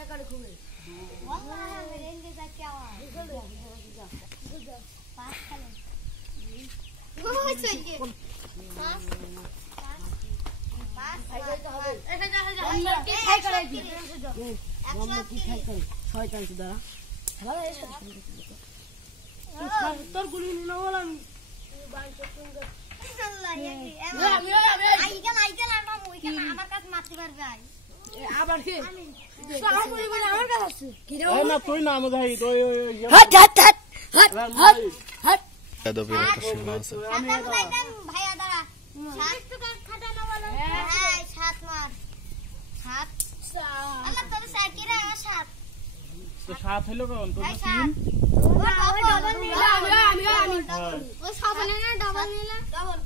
টাকার খুবে والله মেরেঙ্গে যা কি আওয়াজ পাঁচ খালে ওই চলে পাঁচ পাঁচ হবে এটা যা আমরা কি খাই করে দি আমরা কি খাই করে শয়তান সুদারা ভালো এসে তোর গুলি না বললাম বাড়িতে সুন্দর আল্লাহ আইগা আমরা মুইকে আমার কাছে মারতে পারবে আবার কি সারা পরিবার আমার কাছে আছে কি রে ওই না তুই না আমাদের এই হাট হাট হাট হাট হাট দাদা একটা সীমা আছে ভাইয়া দাঁড়া 7 টাকা খাটা না বলো হ্যাঁ 7 মার 7 আল্লাহ তোর সাইকেলে 7 তো 7 হলো কোন তো 3 ও ডবল নিলা আমি ও সব নিলা ডবল নিলা ডবল